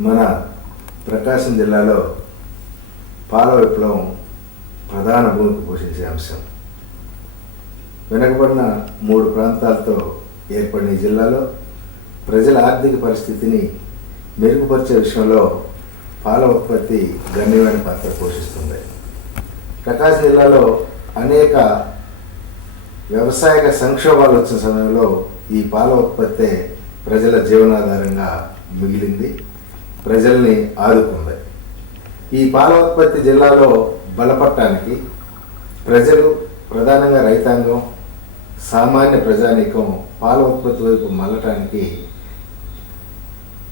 మన ప్రకాశం జిల్లాలో పాల విప్లవం ప్రధాన భూమిక పోషించే అంశం. వెనకబడిన 3 ప్రాంతాలతో ఏర్పడిన ఈ జిల్లాలో ప్రజల ఆర్థిక పరిస్థితిని మెరుగుపరిచే విషయంలో పాల ఉత్పత్తి గణనీయమైన పాత్ర పోషిస్తుంది. ప్రకాశం జిల్లాలో అనేక వ్యవసాయ సంక్షోభాలు వచ్చిన సమయంలో ఈ పాల ఉత్పత్తే ప్రజల జీవనాధారంగా మిగిలింది, ప్రజల్ని ఆదుకుంది. ఈ పాల ఉత్పత్తి జిల్లాలో బలపడటానికి ప్రజలు, ప్రధానంగా రైతాంగం, సామాన్య ప్రజానీకం పాల ఉత్పత్తి వైపు మళ్ళటానికి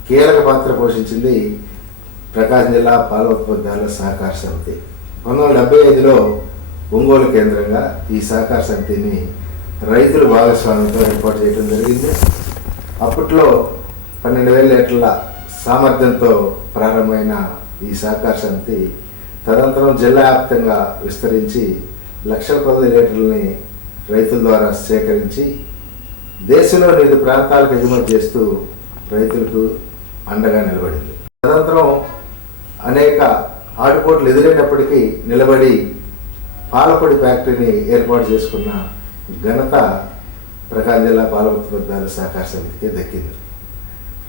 కీలక పాత్ర పోషించింది ప్రకాశం జిల్లా పాల ఉత్పత్తిదారుల సహకార సమితి. 1975లో ఒంగోలు కేంద్రంగా ఈ సహకార సమితిని రైతుల భాగస్వామ్యంతో ఏర్పాటు చేయడం జరిగింది. అప్పట్లో 12,000 లీటర్ల సామర్థ్యంతో ప్రారంభమైన ఈ సహకార సమితి తదనంతరం జిల్లా వ్యాప్తంగా విస్తరించి లక్షల కొద్ది లీటర్లని రైతుల ద్వారా సేకరించి దేశంలో 5 ప్రాంతాలకు ఎగుమతి చేస్తూ రైతులకు అండగా నిలబడింది. తదనంతరం అనేక ఆటుపోట్లు ఎదురైనప్పటికీ నిలబడి పాలపొడి ఫ్యాక్టరీని ఏర్పాటు చేసుకున్న ఘనత ప్రకాశం జిల్లా పాల ఉత్పత్తిదారుల సహకార సమితికి దక్కింది.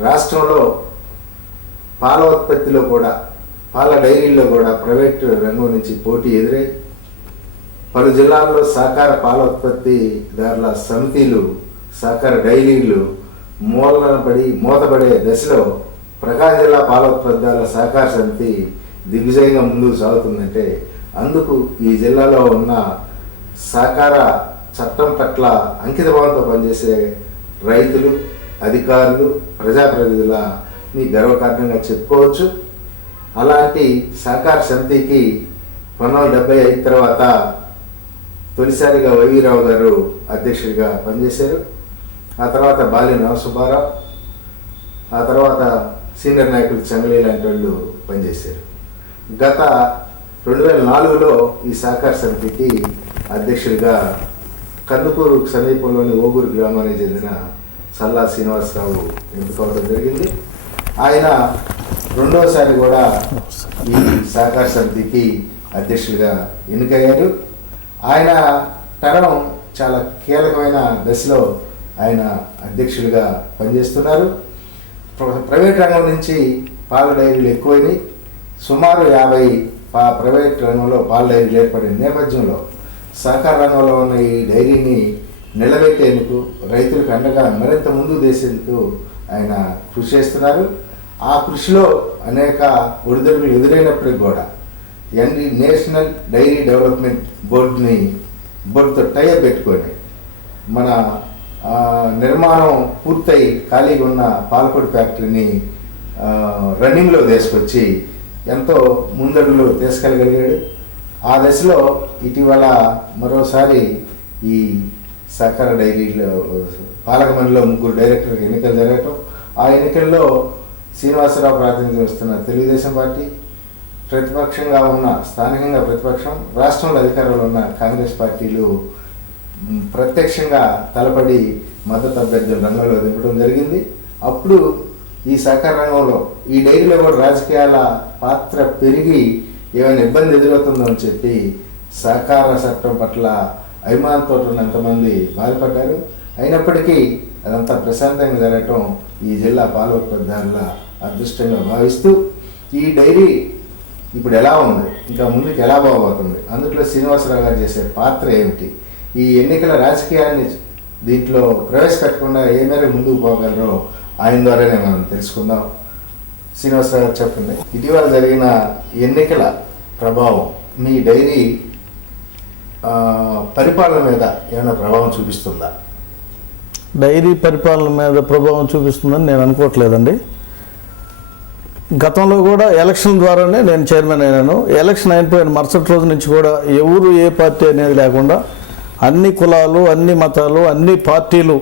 రాష్ట్రంలో పాల ఉత్పత్తిలో కూడా, పాల డైరీల్లో కూడా ప్రైవేటు రంగం నుంచి పోటీ ఎదురై పలు జిల్లాల్లో సహకార పాల ఉత్పత్తిదారుల సమితిలు, సహకార డైరీలు మూతపడే దశలో ప్రకాశం జిల్లా పాల ఉత్పత్తిదారుల సహకార సమితి దిగ్విజయంగా ముందుకు సాగుతుందంటే అందుకు ఈ జిల్లాలో ఉన్న సహకార చట్టం పట్ల అంకితభావంతో పనిచేసే రైతులు, అధికారులు, ప్రజాప్రతినిధులని గర్వకారణంగా చెప్పుకోవచ్చు. అలాంటి సహకార సమితికి 1975 తర్వాత తొలిసారిగా వైవీరావు గారు అధ్యక్షుడిగా పనిచేశారు. ఆ తర్వాత బాలి నరసుబ్బారావు, ఆ తర్వాత సీనియర్ నాయకులు చెంగలి లాంటి వాళ్ళు పనిచేశారు. గత 2004లో ఈ సహకార సమితికి అధ్యక్షుడిగా కందుకూరు సమీపంలోని ఓగూరు గ్రామానికి చెందిన సల్లా శ్రీనివాసరావు ఎన్నుకోవడం జరిగింది. ఆయన రెండోసారి కూడా ఈ సహకార సమితికి అధ్యక్షుడిగా ఎన్నికయ్యారు. ఆయన తరం చాలా కీలకమైన దశలో ఆయన అధ్యక్షుడిగా పనిచేస్తున్నారు. ప్రైవేట్ రంగం నుంచి పాల డైరీలు ఎక్కువైనాయి. సుమారు 50 ప్రైవేట్ రంగంలో పాల డైరీలు ఏర్పడిన నేపథ్యంలో సహకార రంగంలో ఉన్న ఈ డైరీని నిలబెట్టేందుకు, రైతులకు అండగా మరింత ముందుకు తీసేందుకు ఆయన కృషి చేస్తున్నారు. ఆ కృషిలో అనేక ఒడిదుడుకులు ఎదురైనప్పటికీ కూడా నేషనల్ డైరీ డెవలప్మెంట్ బోర్డుతో టైఅప్ పెట్టుకొని మన నిర్మాణం పూర్తయి ఖాళీగా ఉన్న పాలపొడి ఫ్యాక్టరీని రన్నింగ్లో తీసుకొచ్చి ఎంతో ముందడుగులు తీసుకెళ్ళగలిగాడు. ఆ దశలో ఇటీవల మరోసారి ఈ సహకార డైరీలో పాలక మండలిలో 3 డైరెక్టర్లకు ఎన్నికలు జరగటం, ఆ ఎన్నికల్లో శ్రీనివాసరావు ప్రాతినిధ్యం వస్తున్న తెలుగుదేశం పార్టీ, ప్రతిపక్షంగా ఉన్న స్థానికంగా ప్రతిపక్షం, రాష్ట్రంలో అధికారంలో ఉన్న కాంగ్రెస్ పార్టీలు ప్రత్యక్షంగా తలపడి మద్దతు అభ్యర్థులు రంగంలో దింపడం జరిగింది. అప్పుడు ఈ సహకార రంగంలో ఈ డైరీలో కూడా రాజకీయాల పాత్ర పెరిగి ఏమైనా ఇబ్బంది ఎదురవుతుందో అని చెప్పి సహకార చట్టం పట్ల అభిమానంతో ఎంతమంది బాధపడ్డారు. అయినప్పటికీ అదంతా ప్రశాంతంగా జరగటం ఈ జిల్లా పాల ఉత్పత్తిదారుల అదృష్టంగా భావిస్తూ ఈ డైరీ ఇప్పుడు ఎలా ఉంది, ఇంకా ముందుకు ఎలా బాగోతుంది, అందులో శ్రీనివాసరావు గారు చేసే పాత్ర ఏమిటి, ఈ ఎన్నికల రాజకీయాన్ని దీంట్లో ప్రవేశపెట్టకుండా ఏ మేరకు ముందుకు పోగలరో ఆయన ద్వారానే మనం తెలుసుకుందాం. శ్రీనివాసరావు గారు చెప్పండి, ఇటీవల జరిగిన ఎన్నికల ప్రభావం మీ డైరీ పరిపాలన మీద ఏమైనా ప్రభావం చూపిస్తుందా? డైరీ పరిపాలన మీద ప్రభావం చూపిస్తుందని నేను అనుకోవట్లేదండి. గతంలో కూడా ఎలక్షన్ ద్వారానే నేను చైర్మన్ అయినాను. ఎలక్షన్ అయిపోయిన మరుసటి రోజు నుంచి కూడా ఎవరు ఏ పార్టీ అనేది లేకుండా అన్ని కులాలు, అన్ని మతాలు, అన్ని పార్టీలు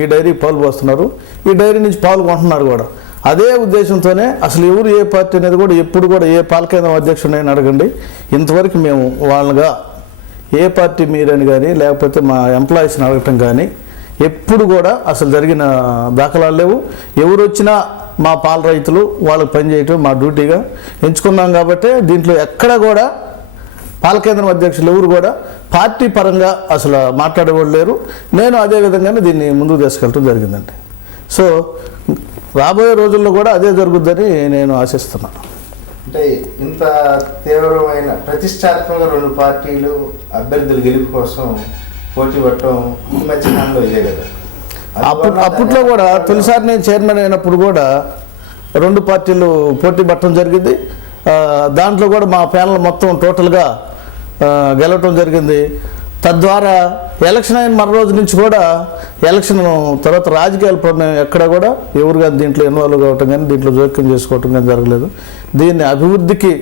ఈ డైరీ పాలు పోస్తున్నారు. ఈ డైరీ నుంచి పాలు కొంటున్నారు కూడా. అదే ఉద్దేశంతోనే అసలు ఎవరు ఏ పార్టీ అనేది కూడా ఎప్పుడు కూడా ఏ పాలకేంద్రం అధ్యక్షుడిని అడగండి, ఇంతవరకు మేము వాళ్ళగా ఏ పార్టీ మీరని కానీ లేకపోతే మా ఎంప్లాయీస్ని అడగటం కానీ ఎప్పుడు కూడా అసలు జరిగిన దాఖలాలు లేవు. ఎవరు వచ్చినా మా పాల రైతులు వాళ్ళకి పనిచేయటం మా డ్యూటీగా ఎంచుకున్నాం కాబట్టి దీంట్లో ఎక్కడ కూడా పాల కేంద్రం అధ్యక్షులు ఎవరు కూడా పార్టీ పరంగా అసలు మాట్లాడేవాళ్ళు లేరు. నేను అదే విధంగానే దీన్ని ముందుకు తీసుకెళ్ళటం జరిగిందండి. సో రాబోయే రోజుల్లో కూడా అదే జరుగుద్దని నేను ఆశిస్తున్నాను. అంటే ఇంత తీవ్రమైన ప్రతిష్టాత్మక రెండు పార్టీలు అభ్యర్థుల గెలుపు కోసం పోటీ పడటం ఈ మధ్యకాలంలో ఇదే కదా. అప్పట్లో కూడా తొలిసారి నేను చైర్మన్ అయినప్పుడు కూడా రెండు పార్టీలు పోటీ పడటం జరిగింది. దాంట్లో కూడా మా ప్యానల్ మొత్తం టోటల్గా గెలవటం జరిగింది. తద్వారా ఎలక్షన్ అయిన మరో రోజు నుంచి కూడా ఎలక్షన్ తర్వాత రాజకీయాల ప్రమేయం ఎక్కడ కూడా ఎవరు కానీ దీంట్లో ఇన్వాల్వ్ కావటం కానీ దీంట్లో జోక్యం చేసుకోవటం కానీ జరగలేదు. దీన్ని అభివృద్ధికి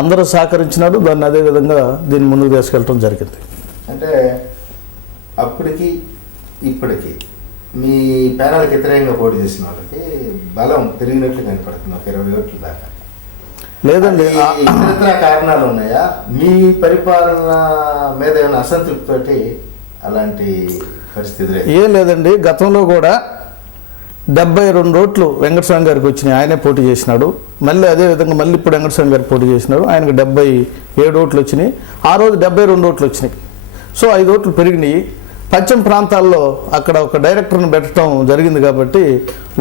అందరూ సహకరించినాడు. దాన్ని అదేవిధంగా దీన్ని ముందుకు తీసుకెళ్ళటం జరిగింది. అంటే అప్పటికి ఇప్పటికి మీ ప్యానల్కి వ్యతిరేకంగా పోటీ చేసిన వాళ్ళకి బలం పెరిగినట్లు కనపడుతుంది, ఒక 20 ఓట్ల దాకా. లేదండి, ఇతరత్ర కారణాలు ఉన్నాయా? మీ పరిపాలన మీద ఏమైనా అసంతృప్తితోటి అలాంటి పరిస్థితులు? ఏం లేదండి, గతంలో కూడా 72 ఓట్లు వెంకటస్వామి గారికి వచ్చినాయి. ఆయనే పోటీ చేసినాడు. మళ్ళీ అదేవిధంగా మళ్ళీ ఇప్పుడు వెంకటస్వామి గారికి పోటీ చేసినాడు. ఆయనకు 77 ఓట్లు వచ్చినాయి. ఆ రోజు 72 ఓట్లు వచ్చినాయి. సో 5 ఓట్లు పెరిగినాయి. పశ్చిమ ప్రాంతాల్లో అక్కడ ఒక డైరెక్టర్ని పెట్టడం జరిగింది కాబట్టి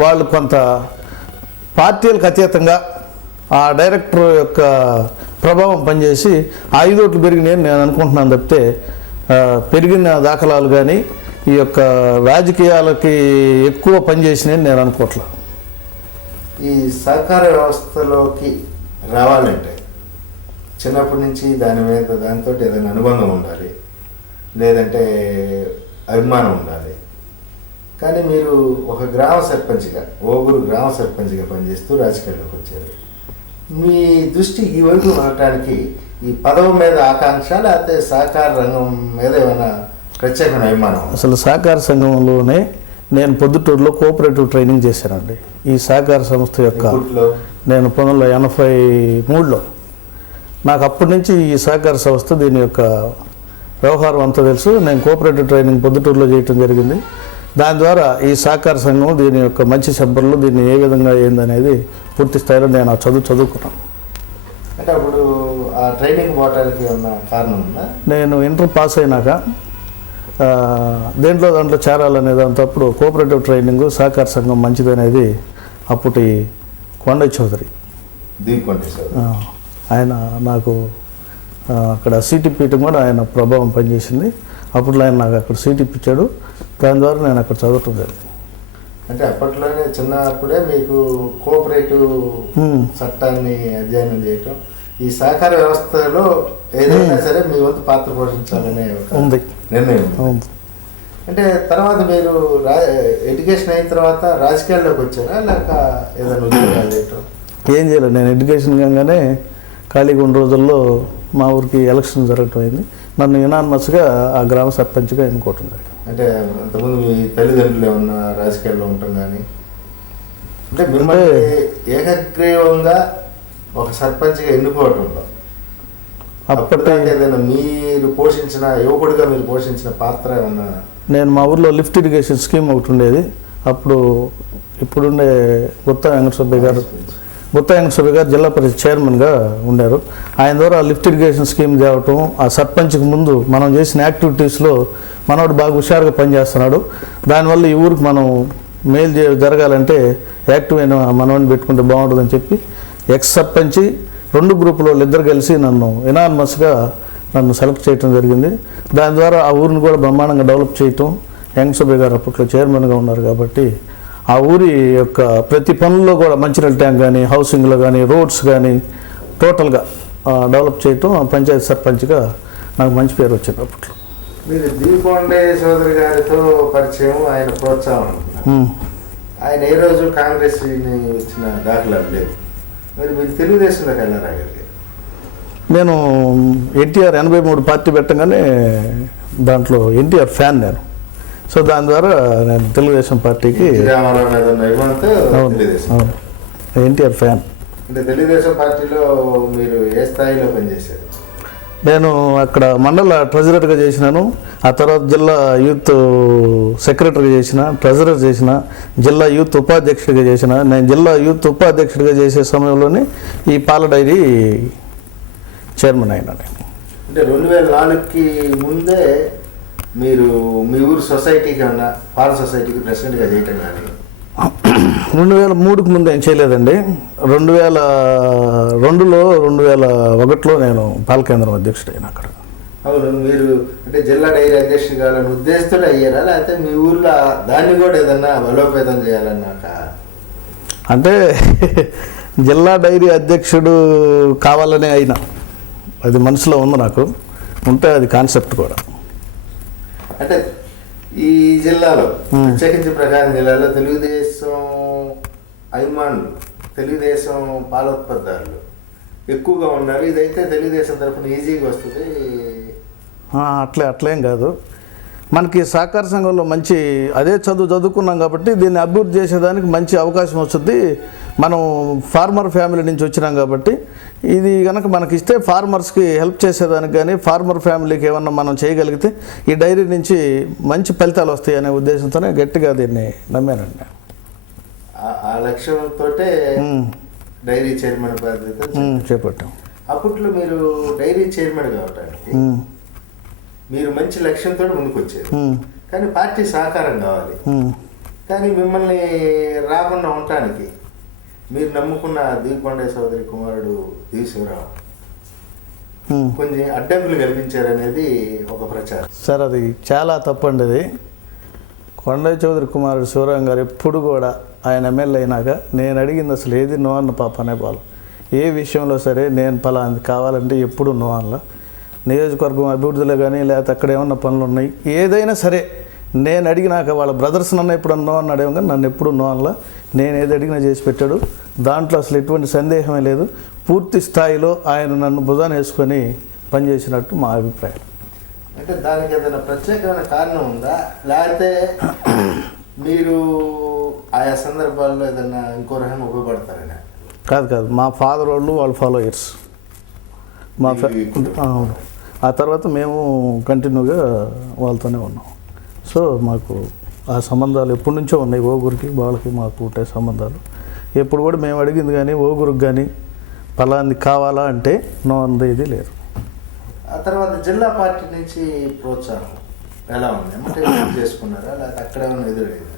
వాళ్ళు కొంత పార్టీలకు అతీతంగా ఆ డైరెక్టర్ యొక్క ప్రభావం పనిచేసి 5 ఓట్లు పెరిగినాయని నేను అనుకుంటున్నాను తప్పితే పెరిగిన దాఖలాలు కానీ ఈ యొక్క రాజకీయాలకి ఎక్కువ పనిచేసినాయని నేను అనుకోవట్లా. ఈ సహకార వ్యవస్థలోకి రావాలంటే చిన్నప్పటి నుంచి దాంతో ఏదైనా అనుబంధం ఉండాలి, లేదంటే అభిమానం ఉండాలి. కానీ మీరు ఒక గ్రామ సర్పంచ్గా, ఓగురు గ్రామ సర్పంచ్గా పనిచేస్తూ రాజకీయాల్లోకి వచ్చారు. మీ దృష్టి ఈ వైపు వెళ్ళటానికి ఈ పదవి మీద ఆకాంక్ష, లేకపోతే సహకార రంగం మీద ఏమైనా ప్రత్యేకమైన అభిమానం? అసలు సహకార సంఘంలోనే నేను పొద్దుటూరులో కోఆపరేటివ్ ట్రైనింగ్ చేశానండి. ఈ సహకార సంస్థ యొక్క నేను 1983లో నాకు అప్పటి నుంచి ఈ సహకార సంస్థ దీని యొక్క వ్యవహారం అంతా తెలుసు. నేను కోఆపరేటివ్ ట్రైనింగ్ పొద్దుటూరులో చేయటం జరిగింది. దాని ద్వారా ఈ సహకార సంఘం దీని యొక్క మంచి సభ్యులు దీన్ని ఏ విధంగా అయిందనేది పూర్తి స్థాయిలో నేను ఆ చదువుకున్నాను. అంటే అప్పుడు ఆ ట్రైనింగ్ పోవటానికి ఉన్న కారణం ఉందా? నేను ఇంటర్ పాస్ అయినాక దాంట్లో చేరాలనే దాంతప్పుడు కోఆపరేటివ్ ట్రైనింగ్ సహకార సంఘం మంచిదనేది అప్పటి కొండయ్య చౌదరి ఆయన నాకు అక్కడ సీట్ ఇప్పించడం కూడా ఆయన ప్రభావం పనిచేసింది. అప్పుడు ఆయన నాకు అక్కడ సీట్ ఇప్పించాడు. దాని ద్వారా నేను అక్కడ చదవటం జరిగింది. అంటే అప్పట్లోనే చిన్నప్పుడే మీకు కోఆపరేటివ్ చట్టాన్ని అధ్యయనం చేయటం, ఈ సహకార వ్యవస్థలో ఏదైనా సరే మీ వంతు పాత్ర పోషించాలనే ఉంది నిర్ణయం. అంటే తర్వాత మీరు ఎడ్యుకేషన్ అయిన తర్వాత రాజకీయాల్లోకి వచ్చారా, లేక ఏదైనా ఉద్యోగాలు చేయటం? ఏం చేయలేదు. నేను ఎడ్యుకేషన్ కాగానే ఖాళీగా ఉన్న రోజుల్లో మా ఊరికి ఎలక్షన్ జరగటం అయింది. నన్ను యునానిమస్గా ఆ గ్రామ సర్పంచ్గా ఎన్నుకోవటం జరిగింది. అంటే అంతకుముందు మీ తల్లిదండ్రులు ఏమన్నా రాజకీయాల్లో ఉండటం కానీ, అంటే మిమ్మల్ని ఏకగ్రీవంగా ఒక సర్పంచ్గా ఎన్నుకోవటంలో అప్పటి ఏదైనా మీరు పోషించిన యువకుడిగా మీరు పోషించిన పాత్ర ఏమన్నా? నేను మా ఊర్లో లిఫ్ట్ ఇరిగేషన్ స్కీమ్ ఒకటి ఉండేది. అప్పుడు ఇప్పుడుండే గుత్తా వెంకటసుబ్బయ్య గారు జిల్లా పరిషత్ చైర్మన్గా ఉండారు. ఆయన ద్వారా లిఫ్ట్ ఇరిగేషన్ స్కీమ్ తేవటం, ఆ సర్పంచ్కి ముందు మనం చేసిన యాక్టివిటీస్లో మనోడు బాగా హుషారుగా పనిచేస్తున్నాడు. దానివల్ల ఈ ఊరికి మనం మేలు జరగాలంటే యాక్టివ్ అయిన మనవాడిని పెట్టుకుంటే బాగుంటుందని చెప్పి ఎక్స్ సర్పంచి 2 గ్రూపులో ఇద్దరు కలిసి నన్ను ఎనానిమస్గా సెలెక్ట్ చేయడం జరిగింది. దాని ద్వారా ఆ ఊరిని కూడా బ్రహ్మాండంగా డెవలప్ చేయటం. వెంకటసుబ్బయ్య గారు అప్పట్లో చైర్మన్గా ఉన్నారు కాబట్టి ఆ ఊరి యొక్క ప్రతి పనుల్లో కూడా మంచినీళ్ళ ట్యాంక్ కానీ, హౌసింగ్లో కానీ, రోడ్స్ కానీ టోటల్గా డెవలప్ చేయటం పంచాయతీ సర్పంచ్గా నాకు మంచి పేరు వచ్చింది. అప్పట్లో మీరు దీపాండే చౌదరి గారితో పరిచయం, ఆయన ప్రోత్సాహం, ఆయన ఏ రోజు కాంగ్రెస్ వచ్చిన దాఖలాలు లేవు. మరి మీరు తెలుగుదేశంలోకి వెళ్ళారా? నేను ఎన్టీఆర్ 83 పార్టీ పెట్టగానే దాంట్లో ఎన్టీఆర్ ఫ్యాన్ నేను. సో దాని ద్వారా నేను తెలుగుదేశం పార్టీకి అవును ఎన్టీఆర్ ఫ్యాన్. అంటే తెలుగుదేశం పార్టీలో మీరు ఏ స్థాయిలో పనిచేశారు? నేను అక్కడ మండల ట్రెజరర్గా చేసినాను. ఆ తర్వాత జిల్లా యూత్ సెక్రటరీగా చేసిన, ట్రెజరర్ చేసిన, జిల్లా యూత్ ఉపాధ్యక్షుడిగా చేసిన. నేను జిల్లా యూత్ ఉపాధ్యక్షుడిగా చేసే సమయంలోనే ఈ పాల డైరీ చైర్మన్ అయినాను. అంటే 2004కి ముందే మీరు మీ ఊరు సొసైటీకి ఉన్న పాల సొసైటీకి ప్రెసిడెంట్గా చేయటం కానీ 2003కి ముందు ఏం చేయలేదండి. 2002లో 2001లో నేను పాల కేంద్రం అధ్యక్షుడైన అక్కడ. అవును, మీరు అంటే జిల్లా డైరీ అధ్యక్షుడు కావాలని ఉద్దేశంతో అయ్యారా, లేకపోతే మీ ఊర్లో దాన్ని కూడా ఏదన్నా బలోపేతం చేయాలన్నాక? అంటే జిల్లా డైరీ అధ్యక్షుడు కావాలనే అయినా, అది మనసులో ఉంది నాకు, ఉంటే అది కాన్సెప్ట్ కూడా. అంటే ఈ జిల్లాలో ప్రత్యేకించి ప్రకాశం జిల్లాలో తెలుగుదేశం అభిమానులు, తెలుగుదేశం పాలోత్పత్తిదారులు ఎక్కువగా ఉన్నారు. ఇదైతే తెలుగుదేశం తరఫున ఈజీగా వస్తుంది. అట్లేం కాదు. మనకి సహకార సంఘంలో మంచి అదే చదువుకున్నాం కాబట్టి దీన్ని అభివృద్ధి చేసేదానికి మంచి అవకాశం వస్తుంది. మనం ఫార్మర్ ఫ్యామిలీ నుంచి వచ్చినాం కాబట్టి ఇది కనుక మనకి ఇస్తే ఫార్మర్స్కి హెల్ప్ చేసేదానికి కానీ, ఫార్మర్ ఫ్యామిలీకి ఏమన్నా మనం చేయగలిగితే ఈ డైరీ నుంచి మంచి ఫలితాలు వస్తాయి అనే ఉద్దేశంతోనే గట్టిగా దీన్ని నమ్మానండి. ఆ లక్ష్యంతో డైరీ చైర్మన్ బాధ్యత చేపట్టాం. అప్పట్లో మీరు డైరీ చైర్మన్ కావటానికి మీరు మంచి లక్ష్యంతో ముందుకు వచ్చారు, కానీ పార్టీ సహకారం కావాలి. కానీ మిమ్మల్ని రాకుండా ఉండటానికి మీరు నమ్ముకున్న దీపకొండ సోదరి కుమారుడు శివరావు కొంచెం అడ్డంకులు కల్పించారనేది ఒక ప్రచారం. సార్, అది చాలా తప్పండి. అది కొండయ్య చౌదరి కుమారుడు శివరాం గారు ఎప్పుడు కూడా ఆయన ఎమ్మెల్యే అయినాక నేను అడిగింది అసలు ఏది నో అన్న పాపనే బాలు. ఏ విషయంలో సరే నేను పలాంది కావాలంటే ఎప్పుడు నో అన్నలా. నియోజకవర్గం అభివృద్ధిలో కానీ లేకపోతే అక్కడ ఏమన్నా పనులు ఉన్నాయి, ఏదైనా సరే నేను అడిగినాక వాళ్ళ బ్రదర్స్ నన్ను ఎప్పుడు నో అన్నాడేమో కానీ నన్ను ఎప్పుడు నో అన్నలా. నేను ఏది అడిగినా చేసి పెట్టాడు. దాంట్లో అసలు ఎటువంటి సందేహమే లేదు. పూర్తి స్థాయిలో ఆయన నన్ను భుజాన వేసుకొని పనిచేసినట్టు మా అభిప్రాయం. అంటే దానికి ఏదైనా ప్రత్యేకమైన కారణం ఉందా, లేకపోతే మీరు ఆయా సందర్భాల్లో ఏదైనా ఇంకో రకంగా ఉపయోగపడతారని? కాదు, మా ఫాదర్ వాళ్ళు వాళ్ళ ఫాలోయర్స్, మా ఆ తర్వాత మేము కంటిన్యూగా వాళ్ళతోనే ఉన్నాం. సో మాకు ఆ సంబంధాలు ఎప్పటి నుంచో ఉన్నాయి. ఓగురికి వాళ్ళకి మాకు ఉంటే సంబంధాలు. ఎప్పుడు కూడా మేము అడిగింది కానీ ఓగురికి కానీ ఫలాంది కావాలా అంటే నో అంది ఇది లేదు. ఆ తర్వాత జిల్లా పార్టీ నుంచి ప్రోత్సాహం ఎలా ఉంది? అంటే చేసుకున్నారా, లేకపోతే అక్కడ ఏమైనా ఎదురైంది?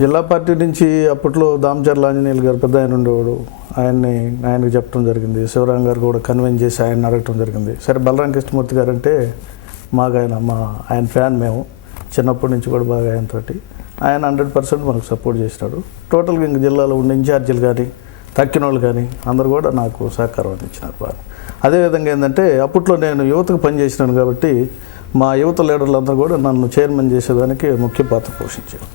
జిల్లా పార్టీ నుంచి అప్పట్లో దామచర్ల ఆంజనేయులు గారు పెద్ద ఆయన ఉండేవాడు. ఆయనకి చెప్పడం జరిగింది. శివరాం గారు కూడా కన్విన్స్ చేసి ఆయన అడగటం జరిగింది. సరే, బలరాం కృష్ణమూర్తి గారు అంటే మాకు ఆయన ఫ్యాన్. మేము చిన్నప్పటి నుంచి కూడా బాగా ఆయనతోటి ఆయన 100% మనకు సపోర్ట్ చేసినాడు. టోటల్గా ఇంక జిల్లాలో ఉన్న ఇన్ఛార్జీలు కానీ తక్కిన వాళ్ళు కానీ అందరూ కూడా నాకు సహకారం అందించినారు బాగా. అదేవిధంగా ఏంటంటే అప్పట్లో నేను యువతకు పనిచేసినాను కాబట్టి మా యువత లీడర్లందరూ కూడా నన్ను చైర్మన్ చేసేదానికి ముఖ్య పాత్ర పోషించారు.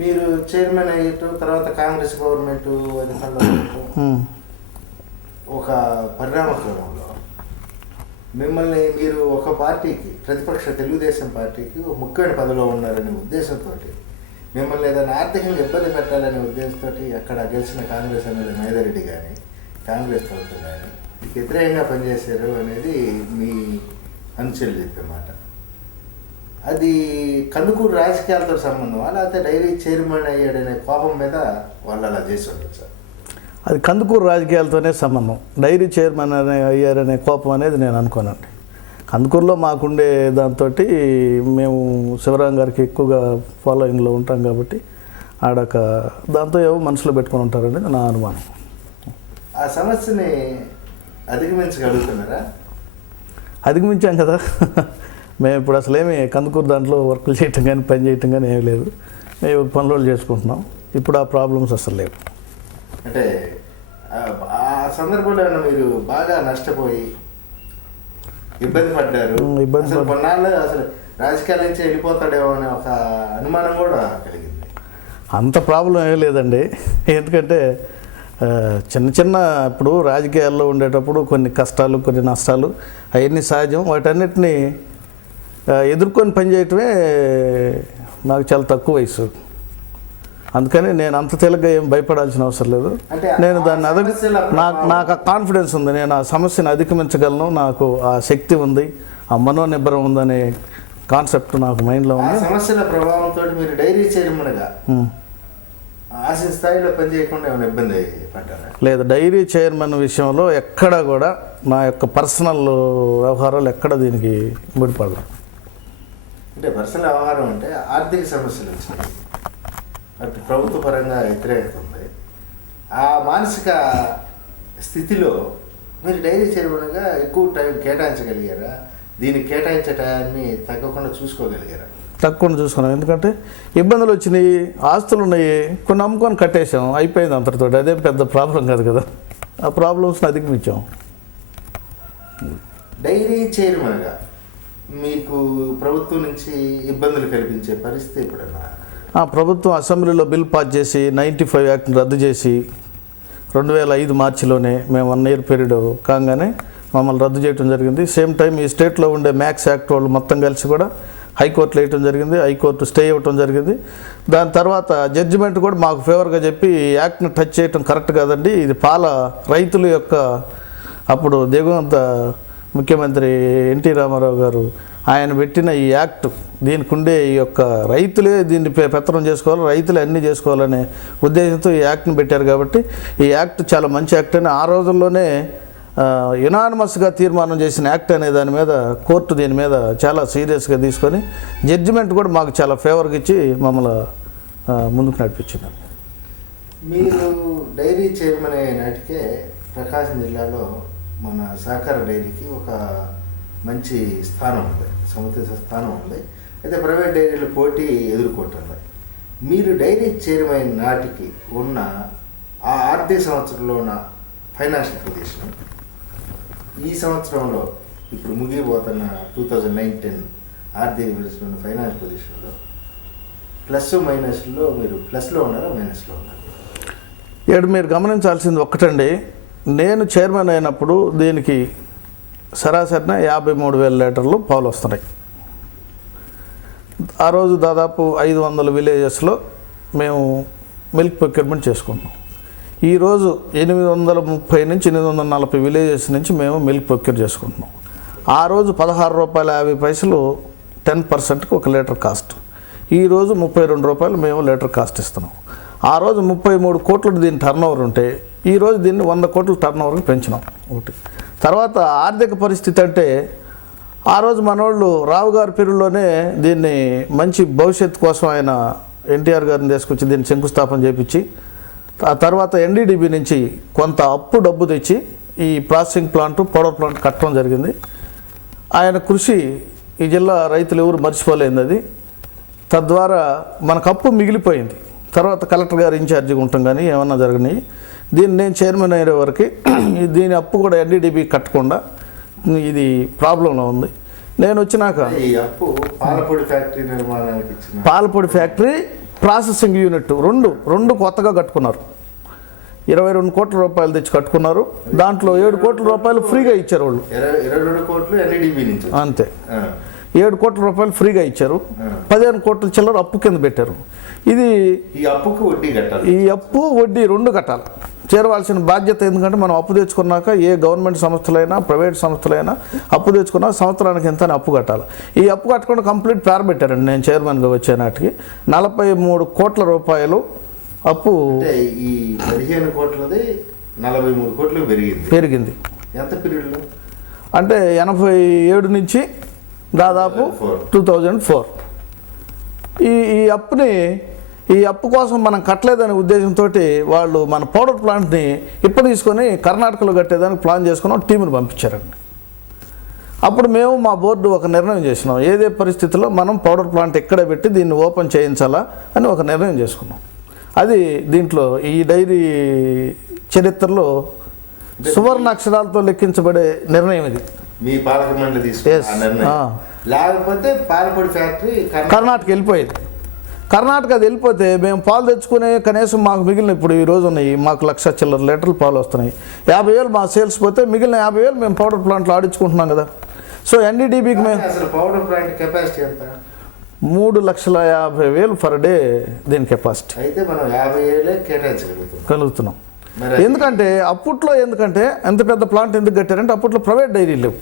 మీరు చైర్మన్ అయ్యేటు తర్వాత కాంగ్రెస్ గవర్నమెంట్ ఒక పరిణామ క్రమంలో మిమ్మల్ని మీరు ఒక పార్టీకి, ప్రతిపక్ష తెలుగుదేశం పార్టీకి ఒక ముఖ్యమైన పదవిలో ఉన్నారనే ఉద్దేశంతో మిమ్మల్ని ఏదైనా ఆర్థికంగా ఇబ్బంది పెట్టాలనే ఉద్దేశంతో అక్కడ గెలిచిన కాంగ్రెస్ ఎమ్మెల్యే మైదారెడ్డి కానీ కాంగ్రెస్ ప్రభుత్వం కానీ మీకు వ్యతిరేకంగా పనిచేశారు అనేది మీ అనుచరులు చెప్పే మాట. అది కందుకూరు రాజకీయాలతో సంబంధమా, లేకపోతే డైరీ చైర్మన్ అయ్యాడనే కోపం మీద వాళ్ళు అలా చేసి ఉండొచ్చు సార్? అది కందుకూరు రాజకీయాలతోనే సంబంధం. డైరీ చైర్మన్ అయ్యారనే కోపం అనేది నేను అనుకోనండి. కందుకూరులో మాకుండే దాంతో మేము శివరాం గారికి ఎక్కువగా ఫాలోయింగ్లో ఉంటాం కాబట్టి ఆడక దాంతో ఏవో మనసులో పెట్టుకొని ఉంటారనేది నా అనుమానం. ఆ సమస్యని అధిగమించగలుగుతున్నారా? అధిగమించాం కదా. మేము ఇప్పుడు అసలేమి కందుకూరు దాంట్లో వర్కులు చేయటం కానీ పని చేయటం కానీ ఏమీ లేదు. మేము పనులు చేసుకుంటున్నాం. ఇప్పుడు ఆ ప్రాబ్లమ్స్ అసలు లేవు. అంటే ఆ సందర్భంలో మీరు బాగా నష్టపోయి ఇబ్బంది పడ్డారు. కొన్నాళ్ళు అసలు రాజకీయాల నుంచి వెళ్ళిపోతాడేమో అనే ఒక అనుమానం కూడా కలిగింది. అంత ప్రాబ్లం ఏమీ లేదండి. ఎందుకంటే చిన్న ఇప్పుడు రాజకీయాల్లో ఉండేటప్పుడు కొన్ని కష్టాలు, కొన్ని నష్టాలు అవన్నీ సహజం. వాటన్నిటినీ ఎదుర్కొని పనిచేయటమే నాకు చాలా తక్కువ వయసు. అందుకని నేను అంత తేలిగ్గా ఏం భయపడాల్సిన అవసరం లేదు. అంటే నేను ఆ దాన్ని సమస్యల నాకు ఆ కాన్ఫిడెన్స్ ఉంది. నేను ఆ సమస్యను అధిగమించగలను, నాకు ఆ శక్తి ఉంది, ఆ మనోనిబ్బరం ఉందనే కాన్సెప్ట్ నాకు మైండ్లో ఆ ఉంది. సమస్యల ప్రభావంతో మీరు డైరీ చైర్మన్గా ఆశించిన స్థాయిలో పనిచేయకుండా ఏమైనా ఇబ్బంది పడ్డారా? లేదు, డైరీ చైర్మన్ విషయంలో ఎక్కడా కూడా నా యొక్క పర్సనల్ వ్యవహారాలు ఎక్కడ దీనికి ముడిపడలేదు. అంటే పర్సనల్ వ్యవహారం అంటే ఆర్థిక సమస్యలు వచ్చినాయి, అటు ప్రభుత్వ పరంగా వ్యతిరేకత ఉంది. ఆ మానసిక స్థితిలో మీరు డైరీ చైర్మన్గా ఎక్కువ టైం కేటాయించగలిగారా? దీనికి కేటాయించే టైంని తగ్గకుండా చూసుకోగలిగారా? తక్కువ చూసుకున్నాం. ఎందుకంటే ఇబ్బందులు వచ్చినాయి, ఆస్తులు ఉన్నాయి, కొన్ని అమ్ముకొని కట్టేసాం, అయిపోయింది అంతటితో. అదే పెద్ద ప్రాబ్లం కాదు కదా, ఆ ప్రాబ్లమ్స్ని అధిగమించాం. డైరీ చైర్మన్గా మీకు ప్రభుత్వం నుంచి ఇబ్బందులు కల్పించే పరిస్థితి ఎప్పుడన్నా? ప్రభుత్వం అసెంబ్లీలో బిల్ పాస్ చేసి 95 యాక్ట్ని రద్దు చేసి 2005 మార్చిలోనే మేము 1 ఇయర్ పీరియడ్ కాగానే మమ్మల్ని రద్దు చేయడం జరిగింది. సేమ్ టైం ఈ స్టేట్లో ఉండే మ్యాక్స్ యాక్ట్ వాళ్ళు మొత్తం కలిసి కూడా హైకోర్టులో వేయటం జరిగింది, హైకోర్టు స్టే ఇవ్వటం జరిగింది. దాని తర్వాత జడ్జిమెంట్ కూడా మాకు ఫేవర్గా చెప్పి ఈ యాక్ట్ని టచ్ చేయటం కరెక్ట్ కాదండి, ఇది రైతుల యొక్క అప్పుడు దిగువంత ముఖ్యమంత్రి ఎన్టీ రామారావు గారు ఆయన పెట్టిన ఈ యాక్ట్, దీనికి ఉండే ఈ యొక్క రైతులే దీన్ని పెత్తనం చేసుకోవాలి, రైతులే అన్నీ చేసుకోవాలనే ఉద్దేశంతో ఈ యాక్ట్ని పెట్టారు. కాబట్టి ఈ యాక్ట్ చాలా మంచి యాక్ట్ అని ఆ రోజుల్లోనే యునానిమస్గా తీర్మానం చేసిన యాక్ట్ అనే దాని మీద కోర్టు దీని మీద చాలా సీరియస్గా తీసుకొని జడ్జిమెంట్ కూడా మాకు చాలా ఫేవర్గా ఇచ్చి మమ్మల్ని ముందుకు నడిపించింది. మీరు డైరీ చైర్మన్ అయ్యే నాటికే ప్రకాశం జిల్లాలో మన సహకార డైరీకి ఒక మంచి స్థానం ఉంది, సముచిత స్థానం ఉంది. అయితే ప్రైవేట్ డైరీలు పోటీ ఎదుర్కొంటుంది. మీరు డైరీ చైర్మన్ నాటికి ఉన్న ఆ ఆర్థిక సంవత్సరంలో ఉన్న ఫైనాన్షియల్ పొజిషన్, ఈ సంవత్సరంలో ఇప్పుడు ముగిపోతున్న 2019 ఆర్థిక పొజిషన్ ఫైనాన్స్ పొజిషన్లో ప్లస్ మైనస్లో మీరు ప్లస్లో ఉన్నారా మైనస్లో ఉన్నారా? ఇక్కడ మీరు గమనించాల్సింది ఒక్కటండి, నేను చైర్మన్ అయినప్పుడు దీనికి సరాసరిన 53,000 లీటర్లు పాలు వస్తున్నాయి. ఆ రోజు దాదాపు 500 విలేజెస్లో మేము మిల్క్ ప్రొక్యూర్మెంట్ చేసుకున్నాం. ఈరోజు 830 నుంచి 840 విలేజెస్ నుంచి మేము మిల్క్ ప్రొక్యూర్ చేసుకుంటున్నాం. ఆ రోజు ₹16.50 10%కి 1 లీటర్ కాస్ట్. ఈరోజు ₹32 మేము లీటర్ కాస్ట్ ఇస్తున్నాం. ఆ రోజు 33 కోట్లు దీని టర్న్ ఓవర్ ఉంటే ఈరోజు దీన్ని 100 కోట్ల టర్న్ ఓవర్కి పెంచినాం. ఒకటి తర్వాత ఆర్థిక పరిస్థితి అంటే ఆ రోజు మనోళ్ళు రావు గారి పీరియడ్లోనే దీన్ని మంచి భవిష్యత్తు కోసం ఆయన ఎన్టీఆర్ గారిని తీసుకొచ్చి దీన్ని శంకుస్థాపన చేయించి ఆ తర్వాత ఎన్డీడీబీ నుంచి కొంత డబ్బు తెచ్చి ఈ ప్రాసెసింగ్ ప్లాంట్, పౌడర్ ప్లాంట్ కట్టడం జరిగింది. ఆయన కృషి ఈ జిల్లా రైతులు ఎవరు మర్చిపోలేదు. అది తద్వారా మనకు అప్పు మిగిలిపోయింది. తర్వాత కలెక్టర్ గారు ఇన్ఛార్జిగా ఉంటాం కానీ ఏమన్నా జరిగినాయి. దీన్ని నేను చైర్మన్ అయ్యే వరకు దీని అప్పు కూడా ఎన్డీడీబీ కట్టకుండా ఇది ప్రాబ్లంలో ఉంది. నేను వచ్చినాక ఈ అప్పు పాలపొడి ఫ్యాక్టరీ నిర్మాణానికి ఇచ్చిన పాలపొడి ఫ్యాక్టరీ, ప్రాసెసింగ్ యూనిట్ రెండు కొత్తగా కట్టుకున్నారు. 22 కోట్ల రూపాయలు తెచ్చి కట్టుకున్నారు. దాంట్లో 7 కోట్ల రూపాయలు ఫ్రీగా ఇచ్చారు వాళ్ళు. 22 కోట్లు ఎన్డీడీబీ నుంచి అంతే. 7 కోట్ల రూపాయలు ఫ్రీగా ఇచ్చారు. 15 కోట్ల చిల్లర అప్పు కింద పెట్టారు. ఇది ఈ అప్పుకు వడ్డీ కట్టాలి. ఈ అప్పు వడ్డీ 2 కట్టాలి, చేరవలసిన బాధ్యత. ఎందుకంటే మనం అప్పు తెచ్చుకున్నాక ఏ గవర్నమెంట్ సంస్థలైనా ప్రైవేట్ సంస్థలైనా అప్పు తెచ్చుకున్నా సంవత్సరానికి ఎంత అప్పు కట్టాలి. ఈ అప్పు కట్టకుండా కంప్లీట్ పేరబెట్టారండి. నేను చైర్మన్గా వచ్చే నాటికి 43 కోట్ల రూపాయలు అప్పు. ఈ 15 కోట్లది 43 కోట్లు పెరిగింది. ఎంత పీరియడ్లో అంటే 87 నుంచి దాదాపు 2004. ఈ అప్పు కోసం మనం కట్టలేదనే ఉద్దేశంతో వాళ్ళు మన పౌడర్ ప్లాంట్ని తీసుకొని కర్ణాటకలో కట్టేదానికి ప్లాన్ చేసుకున్నాం, టీంని పంపించారండి. అప్పుడు మేము మా బోర్డు ఒక నిర్ణయం చేసినాం, ఏదే పరిస్థితుల్లో మనం పౌడర్ ప్లాంట్ ఎక్కడే పెట్టి దీన్ని ఓపెన్ చేయించాలా అని ఒక నిర్ణయం చేసుకున్నాం. అది దీంట్లో ఈ డైరీ చరిత్రలో సువర్ణ అక్షరాలతో లెక్కించబడే నిర్ణయం ఇది. మీ పాలక మండలి తీసుకున్న లేకపోతే పాలపొడి ఫ్యాక్టరీ కర్ణాటక వెళ్ళిపోయేది. కర్ణాటక అది వెళ్ళిపోతే మేము పాలు తెచ్చుకునే కనీసం మాకు మిగిలిన ఇప్పుడు ఈ రోజు ఉన్నాయి మాకు 1,00,000 చిల్లర లీటర్లు పాలు వస్తున్నాయి. 50,000 మా సేల్స్ పోతే మిగిలిన 50,000 మేము పౌడర్ ప్లాంట్లో ఆడించుకుంటున్నాం కదా. సో ఎన్డీడీబీకి మేము అసలు పౌడర్ ప్లాంట్ కెపాసిటీ ఎంత? 3,50,000 పర్ డే దీని కెపాసిటీ అయితే మనం 50,000 కేటాయించగలుగుతాం. కలుగుతున్నాం. మరి ఎందుకంటే ఎంత పెద్ద ప్లాంట్ ఎందుకు కట్టారంటే అప్పట్లో ప్రైవేట్ డైరీ లేవు.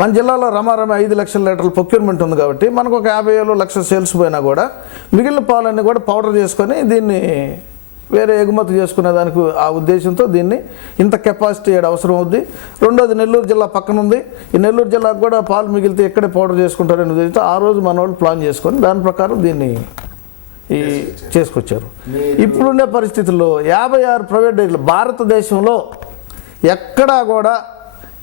మన జిల్లాలో రమారమ 5 లక్షల లీటర్ల ప్రొక్యూర్మెంట్ ఉంది కాబట్టి మనకు ఒక 50,000 లక్ష సేల్స్ పోయినా కూడా మిగిలిన పాలన్నీ కూడా పౌడర్ చేసుకొని దీన్ని వేరే ఎగుమతి చేసుకునే దానికి ఆ ఉద్దేశంతో దీన్ని ఇంత కెపాసిటీ అవసరం అవుద్ది. రెండోది నెల్లూరు జిల్లా పక్కన ఉంది. ఈ నెల్లూరు జిల్లాకు కూడా పాలు మిగిలితే ఎక్కడే పౌడర్ చేసుకుంటారనే ఉద్దేశంతో ఆ రోజు మన వాళ్ళు ప్లాన్ చేసుకొని దాని ప్రకారం దీన్ని చేసుకొచ్చారు. ఇప్పుడుండే పరిస్థితుల్లో 56 ప్రైవేట్ డైరీలు భారతదేశంలో ఎక్కడా కూడా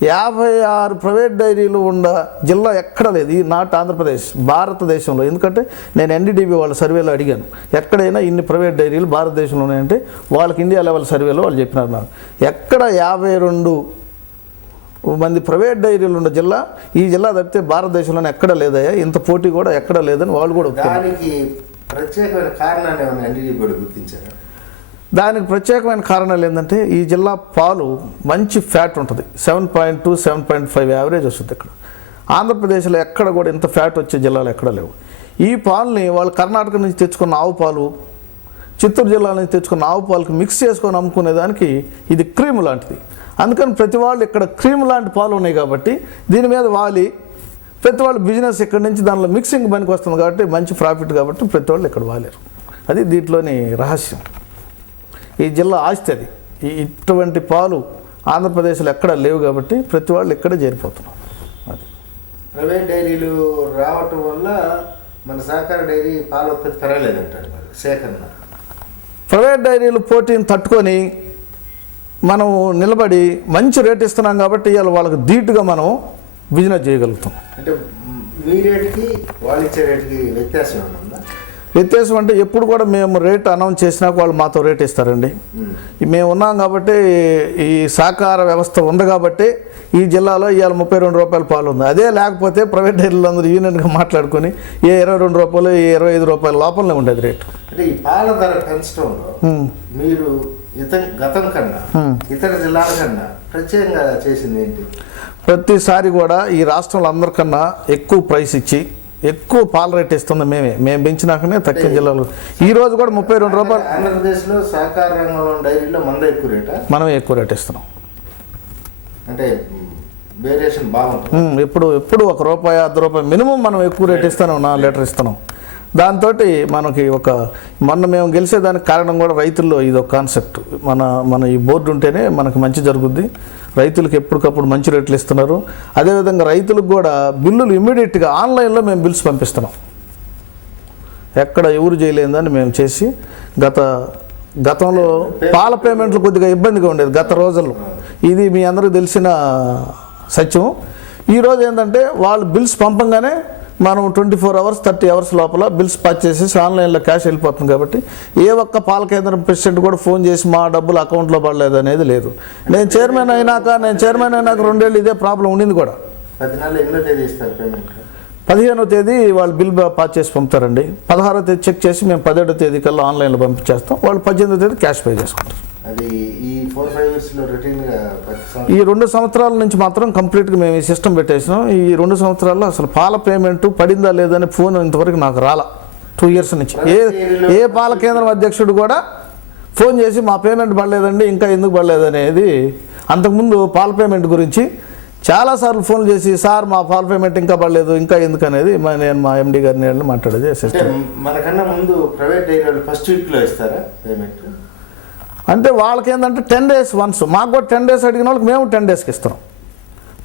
56 ప్రైవేట్ డైరీలు ఉన్న జిల్లా ఎక్కడ లేదు. ఈ నాట్ ఆంధ్రప్రదేశ్, భారతదేశంలో. ఎందుకంటే నేను NDDB వాళ్ళ సర్వేలో అడిగాను ఎక్కడైనా ఇన్ని ప్రైవేట్ డైరీలు భారతదేశంలో ఉన్నాయంటే వాళ్ళకి ఇండియా లెవెల్ సర్వేలో వాళ్ళు చెప్పినారు నాకు ఎక్కడ 52 మంది ప్రైవేట్ డైరీలు ఉన్న జిల్లా ఈ జిల్లా తప్పితే భారతదేశంలోనే ఎక్కడ లేదయ్యా, ఇంత పోటీ కూడా ఎక్కడ లేదని వాళ్ళు కూడా దానికి ప్రత్యేకమైన కారణాన్ని ఏమైనా NDDB గుర్తించారా? దానికి ప్రత్యేకమైన కారణాలు ఏంటంటే ఈ జిల్లా పాలు మంచి ఫ్యాట్ ఉంటుంది. 7.2, 7.5 యావరేజ్ వస్తుంది ఇక్కడ. ఆంధ్రప్రదేశ్లో ఎక్కడ కూడా ఇంత ఫ్యాట్ వచ్చే జిల్లాలు ఎక్కడ లేవు. ఈ పాలని వాళ్ళు కర్ణాటక నుంచి తెచ్చుకున్న ఆవు పాలు, చిత్తూరు జిల్లా నుంచి తెచ్చుకున్న ఆవు పాలకి మిక్స్ చేసుకొని అమ్ముకునేదానికి ఇది క్రీమ్ లాంటిది. అందుకని ప్రతి వాళ్ళు ఇక్కడ క్రీమ్ లాంటి పాలు ఉన్నాయి కాబట్టి దీని మీద వాలి ప్రతి వాళ్ళు బిజినెస్ ఇక్కడ నుంచి దానిలో మిక్సింగ్ పనికి వస్తుంది కాబట్టి మంచి ప్రాఫిట్ కాబట్టి ప్రతి వాళ్ళు ఇక్కడ వాలేరు. అది దీంట్లోని రహస్యం. ఈ జిల్లా ఆస్తి అది. ఇటువంటి పాలు ఆంధ్రప్రదేశ్లో ఎక్కడ లేవు కాబట్టి ప్రతి వాళ్ళు ఇక్కడే చేరిపోతున్నారు. అది ప్రైవేట్ డైరీలు రావటం వల్ల మన సహకార డైరీ పాల ఉత్పత్తి పెరగలేదంటారు మరి సేకరణ. ప్రైవేట్ డైరీలు పోటీని తట్టుకొని మనం నిలబడి మంచి రేట్ ఇస్తున్నాం కాబట్టి ఇవాళ వాళ్ళకి ధీటుగా మనం బిజినెస్ చేయగలుగుతాం. అంటే మీ రేటుకి వాళ్ళు ఇచ్చే రేటుకి వ్యత్యాసం ఏమన్నా ఉందా? వ్యత్యాసం అంటే ఎప్పుడు కూడా మేము రేట్ అనౌన్స్ చేసినాక వాళ్ళు మాతో రేట్ ఇస్తారండి. మేము ఉన్నాం కాబట్టి ఈ సహకార వ్యవస్థ ఉంది కాబట్టి ఈ జిల్లాలో ఇవాళ 32 రూపాయల పాలు ఉంది. అదే లేకపోతే ప్రైవేట్ డైరీలు అందరూ యూనియన్గా మాట్లాడుకొని ఏ 22 రూపాయలు, ఏ 25 రూపాయల లోపలనే ఉండేది రేటు. అంటే ఈ పాల ధర పెంచడంలో మీరు గతం కన్నా ఇతర జిల్లాల కన్నా ప్రత్యేకంగా చేసింది ఏంటి? ప్రతిసారి కూడా ఈ రాష్ట్రంలో అందరికన్నా ఎక్కువ ప్రైస్ ఇచ్చి ఎక్కువ పాల రేట్ ఇస్తుంది మేము పెంచినాకనే తక్కువ జిల్లాలో ఈ రోజు కూడా 32 రూపాయలు. ఆంధ్రప్రదేశ్లో సహకార రంగంలో డైరీలో మందే ఎక్కువ రేటా? మనం ఎక్కువ రేట్ ఇస్తున్నాం. అంటే వేరియేషన్ బాగుంటుంది. ఎప్పుడు ₹1, ₹1.5 మినిమం మనం ఎక్కువ రేట్ ఇస్తున్నాం. 4 లీటర్ ఇస్తున్నాం. దాంతో మనకి మొన్న మేము గెలిచేదానికి కారణం కూడా రైతుల్లో ఇది ఒక కాన్సెప్ట్. మన ఈ బోర్డు ఉంటేనే మనకు మంచి జరుగుద్ది. రైతులకు ఎప్పటికప్పుడు మంచి రేట్లు ఇస్తున్నారు. అదేవిధంగా రైతులకు కూడా బిల్లులు ఇమ్మీడియట్గా ఆన్లైన్లో మేము బిల్స్ పంపిస్తున్నాం. ఎక్కడ ఎవరు చేయలేదని మేము చేసి గతంలో పాల పేమెంట్లు కొద్దిగా ఇబ్బందిగా ఉండేది గత రోజుల్లో. ఇది మీ అందరికీ తెలిసిన సత్యం. ఈరోజు ఏంటంటే వాళ్ళు బిల్స్ పంపంగానే మనం 24 అవర్స్ 30 అవర్స్ లోపల బిల్స్ పాస్ చేసేసి ఆన్లైన్లో క్యాష్ వెళ్ళిపోతుంది కాబట్టి ఏ ఒక్క పాల కేంద్రం ప్రెసిడెంట్ కూడా ఫోన్ చేసి మా డబ్బులు అకౌంట్లో పడలేదు అనేది లేదు. నేను చైర్మన్ అయినాక 2 ఏళ్ళు ఇదే ప్రాబ్లం ఉండింది కూడా. 15వ తేదీ వాళ్ళు బిల్ పాస్ చేసి పంపుతారండి. 16వ తేదీ చెక్ చేసి మేము 17వ తేదీ కల్లా ఆన్లైన్లో పంపించేస్తాం. వాళ్ళు 18వ తేదీ క్యాష్ పే చేసుకుంటారు. అది ఈ 4-5 ఇయర్స్లో రొటీన్గా ఈ 2 సంవత్సరాల నుంచి మాత్రం కంప్లీట్గా మేము ఈ సిస్టమ్ పెట్టేసినాం. ఈ 2 సంవత్సరాల్లో అసలు పాల పేమెంట్ పడిందా లేదని ఫోన్ ఇంతవరకు నాకు రాలా. 2 ఇయర్స్ నుంచి ఏ పాల కేంద్రం అధ్యక్షుడు కూడా ఫోన్ చేసి మా పేమెంట్ పడలేదండి ఇంకా ఎందుకు పడలేదనేది. అంతకుముందు పాల పేమెంట్ గురించి చాలాసార్లు ఫోన్ చేసి సార్ మా పాల పేమెంట్ ఇంకా పడలేదు ఇంకా ఎందుకు అనేది నేను మా MD గారిని మాట్లాడేది సిస్టమ్. మనకన్నా ముందు ప్రైవేట్ డైరీ ఫస్ట్ వీక్లో ఇస్తారా పేమెంట్? అంటే వాళ్ళకి ఏంటంటే 10 days వన్స్. మాకు కూడా 10 days అడిగిన వాళ్ళకి మేము 10 daysకి ఇస్తున్నాం.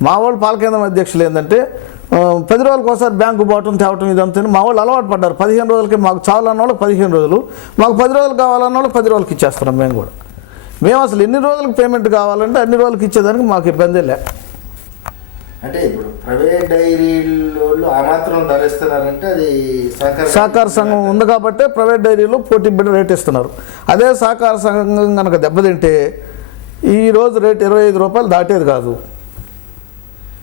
మా వాళ్ళు పాల కేంద్రం అధ్యక్షులు ఏంటంటే 10 రోజులకు ఒకసారి బ్యాంకు పోవటం తేవటం ఇదంతా మా వాళ్ళు అలవాటు పడ్డారు. 15 రోజులకి మాకు చాలన్న వాళ్ళకి 15 రోజులు, మాకు 10 రోజులు కావాలన్న వాళ్ళకి 10 రోజులకి ఇచ్చేస్తున్నాం. మేము అసలు ఎన్ని రోజులకు పేమెంట్ కావాలంటే అన్ని రోజులకి ఇచ్చేదానికి మాకు ఇబ్బంది లే. అంటే ఇప్పుడు ప్రైవేట్ డైరీలో ఆ మాత్రం ధర ఇస్తున్నారంటే అది సహకార సంఘం ఉంది కాబట్టి ప్రైవేట్ డైరీలో పోటీ బిడ్డ రేట్ ఇస్తున్నారు. అదే సహకార సంఘం కనుక దెబ్బతింటే ఈరోజు రేట్ ₹25 దాటేది కాదు.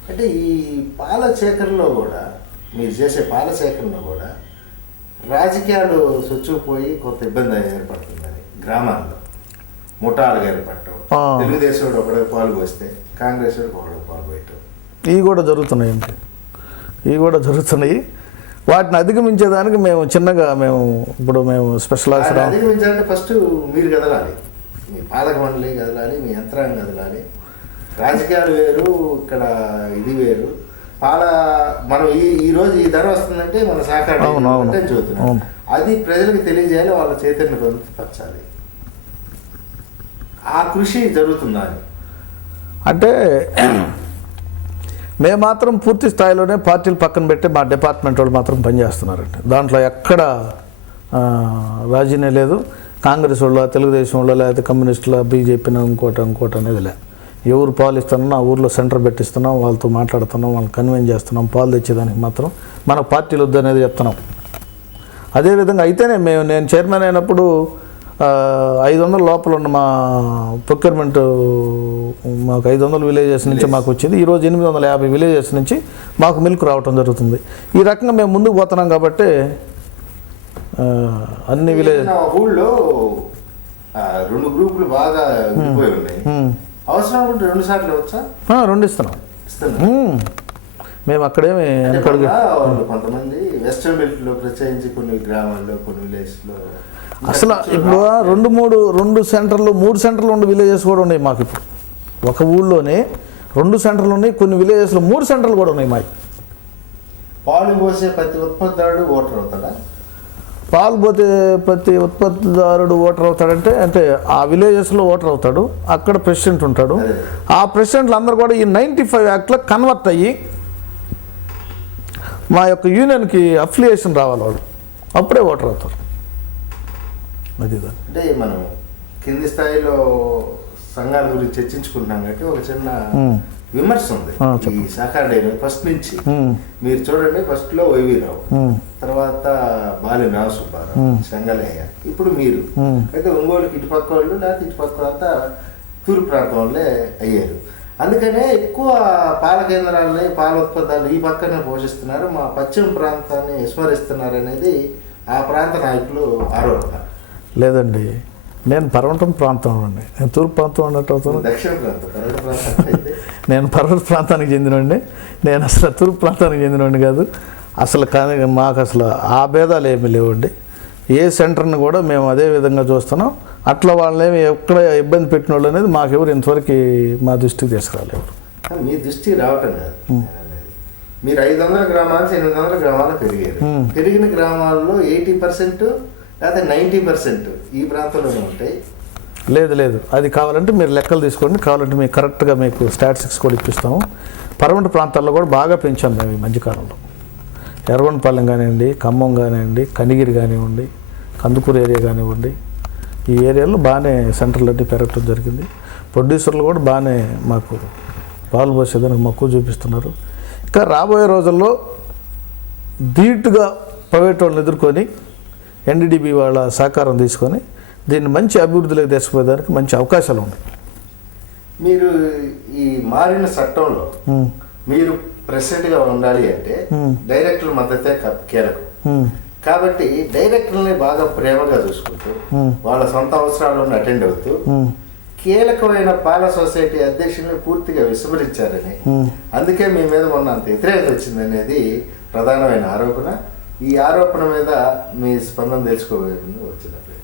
అంటే ఈ పాల సేకరణలో కూడా మీరు చేసే పాల సేకరణలో కూడా రాజకీయాలు సొచ్చుకుపోయి కొంత ఇబ్బంది ఏర్పడుతుందని గ్రామాల్లో ముఠాలుగా ఏర్పడటం, తెలుగుదేశం ఒకడే పాలు పోస్తే కాంగ్రెస్ ఒకడే పాలు పోయటం ఇవి కూడా జరుగుతున్నాయి. వాటిని అధిగమించేదానికి మేము చిన్నగా ఇప్పుడు మేము స్పెషల్ ఆఫీసర్ అధిగమించాలంటే ఫస్ట్ మీరు కదలాలి, మీ పాలక మండలి కదలాలి, మీ యంత్రాంగం కదలాలి. రాజకీయాలు వేరు, ఇక్కడ ఇది వేరు. మనం ఈ రోజు ఈ ధర వస్తుందంటే మన సహకారం చూస్తున్నాం. అది ప్రజలకు తెలియజేయాలి, వాళ్ళ చైతన్య పొందుపరచాలి. ఆ కృషి జరుగుతుందా అంటే మేము మాత్రం పూర్తి స్థాయిలోనే పార్టీలు పక్కన పెట్టి మా డిపార్ట్మెంట్ వాళ్ళు మాత్రం పనిచేస్తున్నారండి. దాంట్లో ఎక్కడ రాజీనే లేదు. కాంగ్రెస్ వాళ్ళ, తెలుగుదేశం వాళ్ళ, లేకపోతే కమ్యూనిస్టుల, బీజేపీన ఇంకోటి అనేది లే. ఎవరు పాలు ఇస్తున్నాం ఆ ఊర్లో సెంటర్ పెట్టిస్తున్నాం, వాళ్ళతో మాట్లాడుతున్నాం, వాళ్ళని కన్విన్స్ చేస్తున్నాం. పాలు తెచ్చేదానికి మాత్రం మన పార్టీలు వద్దు అనేది చెప్తున్నాం. అదేవిధంగా అయితేనే నేను చైర్మన్ అయినప్పుడు 500 లోపల ఉన్న మా ప్రొక్యూర్మెంట్ మాకు 500 విలేజెస్ నుంచి మాకు వచ్చింది. ఈరోజు 850 విలేజెస్ నుంచి మాకు మిల్క్ రావటం జరుగుతుంది. ఈ రకంగా మేము ముందుకు పోతున్నాం కాబట్టి అన్ని విలేజ్ ఊళ్ళో 2 గ్రూపులు బాగా ఉన్నాయి. అవసరం 2 సార్లు వచ్చా? 2 ఇస్తున్నాం. మేము అక్కడేమి కొంతమంది వెస్టర్న్ బెల్ట్ లో ప్రత్యేకించి కొన్ని గ్రామాల్లో, కొన్ని విలేజ్ లో అసలు ఇప్పుడు 2 సెంటర్లు, 3 సెంటర్లు ఉండే విలేజెస్ కూడా ఉన్నాయి మాకు. ఇప్పుడు ఒక ఊళ్ళోనే 2 సెంటర్లు ఉన్నాయి, కొన్ని విలేజెస్లో 3 సెంటర్లు కూడా ఉన్నాయి మాకు. పాలు పోసే ప్రతి ఉత్పత్తిదారుడు ఓటర్ అవుతాడా? పాలు పోతే ప్రతి ఉత్పత్తిదారుడు ఓటర్ అవుతాడంటే అంటే ఆ విలేజెస్లో ఓటర్ అవుతాడు. అక్కడ ప్రెసిడెంట్ ఉంటాడు. ఆ ప్రెసిడెంట్లు అందరూ కూడా ఈ 95 యాక్ట్లో కన్వర్ట్ అయ్యి మా యొక్క యూనియన్కి అఫిలియేషన్ రావాలి, వాళ్ళు అప్పుడే ఓటర్ అవుతారు. అది అంటే మనం కింది స్థాయిలో సంఘాల గురించి చర్చించుకుంటున్నాం కాబట్టి ఒక చిన్న విమర్శ ఉంది. ఈ సహకార డైరీ ఫస్ట్ నుంచి మీరు చూడండి, ఫస్ట్ లో వైవీరావు, తర్వాత బాలి నాగసుబ్బారావు, సంగలయ్య, ఇప్పుడు మీరు. అయితే ఒంగోలుకి ఇటుపక్క వాళ్ళు, లేకపోతే ఇటుపక్క అంతా తూర్పు ప్రాంతం వాళ్ళే అయ్యారు. అందుకనే ఎక్కువ పాల కేంద్రాలని, పాల ఉత్పత్తులు ఈ పక్కనే పోషిస్తున్నారు, మా పశ్చిమ ప్రాంతాన్ని విస్మరిస్తున్నారు అనేది ఆ ప్రాంత నాయకులు ఆరోపణ. లేదండి, నేను పర్వతం ప్రాంతం అండి. నేను తూర్పు ప్రాంతం అన్నట్టు అవుతాను. దక్షిణ ప్రాంతం నేను పర్వత ప్రాంతానికి చెందినవాడిని. నేను అసలు తూర్పు ప్రాంతానికి చెందినవాడిని కాదు. అసలు కానీ మాకు అసలు ఆ భేదాలు ఏమీ లేవండి. ఏ సెంటర్ని కూడా మేము అదే విధంగా చూస్తున్నాం. అట్లా వాళ్ళని ఎక్కడ ఇబ్బంది పెట్టిన వాళ్ళు అనేది మాకెవరు ఇంతవరకు మా దృష్టికి తీసుకురాలేరు. మీ దృష్టికి రావటం కాదు, మీరు 500 గ్రామాల నుంచి 800 గ్రామాలు పెరిగారు. పెరిగిన గ్రామాల్లో 80% లేదా 90% ఈ ప్రాంతంలోనే ఉంటాయి. లేదు, అది కావాలంటే మీరు లెక్కలు తీసుకోండి. కావాలంటే మీకు కరెక్ట్గా మీకు స్టాటిస్టిక్స్ కూడా ఇప్పిస్తాము. పర్వత ప్రాంతాల్లో కూడా బాగా పెంచాం మేము ఈ మధ్యకాలంలో. ఎర్రగొండపాలెం కానివ్వండి, ఖమ్మం కానివ్వండి, కనిగిరి కానివ్వండి, కందుకూరు ఏరియా కానివ్వండి, ఈ ఏరియాలో బాగానే సెంటర్లు అన్నీ పెరగటం జరిగింది. ప్రొడ్యూసర్లు కూడా బాగానే మాకు పాలు పోసేదానికి మక్కువ చూపిస్తున్నారు. ఇంకా రాబోయే రోజుల్లో ధీటుగా ప్రైవేట్ వాళ్ళని ఎదుర్కొని ఎన్డీడీబీ వాళ్ళ సహకారం తీసుకొని దీన్ని మంచి అభివృద్ధిలోకి తీసుకుపోయేదానికి మంచి అవకాశాలు ఉన్నాయి. మీరు ఈ మారిన చట్టంలో మీరు ప్రెసిడెంట్గా ఉండాలి అంటే డైరెక్టర్ మద్దతే కీలకం. కాబట్టి డైరెక్టర్ని బాగా ప్రేమగా చూసుకుంటూ వాళ్ళ సొంత అవసరాలను అటెండ్ అవుతూ కీలకమైన పాల సొసైటీ అధ్యక్షుల్ని పూర్తిగా విస్మరించారని, అందుకే మీ మీద మొన్న అంత వ్యతిరేకత వచ్చిందనేది ప్రధానమైన ఆరోపణ. ఈ ఆరోపణ మీద మీ స్పందన తెలుసుకోవాలని వచ్చినప్పుడు